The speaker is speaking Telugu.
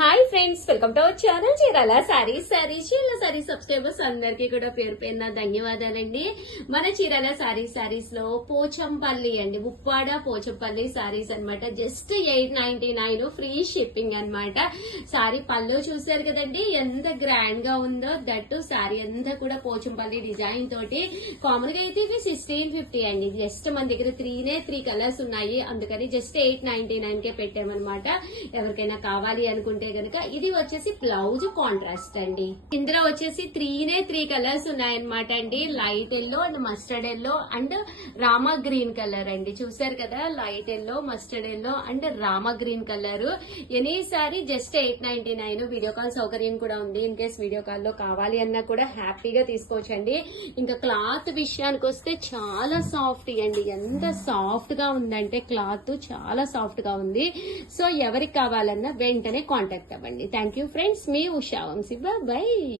Hi friends, welcome to our channel Chirala saris. Chirala saris subscribers అందరికీ కూడా పేరు పేరున ధన్యవాదాలండి. మన చీరాల సారీస్ లో పోచంపల్లి అండి, ఉప్పాడ పోచంపల్లి సారీస్ అన్నమాట. జస్ట్ 899 ఫ్రీ షిప్పింగ్ అన్నమాట. సారీ పళ్ళు చూసారు కదండి, ఎంత గ్రాండ్ గా ఉందో. దట్టు సారీ అంతా కూడా పోచంపల్లి డిజైన్ తోటి. కామన్ గా అయితే ఇవి 1650 అండి. జస్ట్ మన దగ్గర 3 కలర్స్ ఉన్నాయి, అందుకని జస్ట్ 899 కే పెట్టామన్నమాట. ఎవరికైనా కావాలి అనుకుంటే గనక ఇది వచ్చేసి బ్లౌజ్ కాంట్రాస్ట్ అండి. ఇందులో వచ్చేసి 3 కలర్స్ ఉన్నాయన్నమాట అండి. Light yellow and mustard yellow and Rama green colour అండి. చూసారు కదా, light yellow, mustard yellow and Rama green colour. Any sorry just 899. Video call సౌకర్యం కూడా ఉంది. ఇన్ కేస్ వీడియో కాల్ లో కావాలి అన్నా కూడా హ్యాపీగా తీసుకోవచ్చండి. ఇంకా క్లాత్ విషయానికి వస్తే చాలా సాఫ్ట్ అండి. ఎంత సాఫ్ట్ గా ఉందంటే క్లాత్ చాలా సాఫ్ట్ గా ఉంది. సో ఎవరికి కావాలన్నా వెంటనే కాంటాక్ట్ అవ్వండి. థ్యాంక్ యూ ఫ్రెండ్స్, మీ ఉషా వంశీ. బాయ్.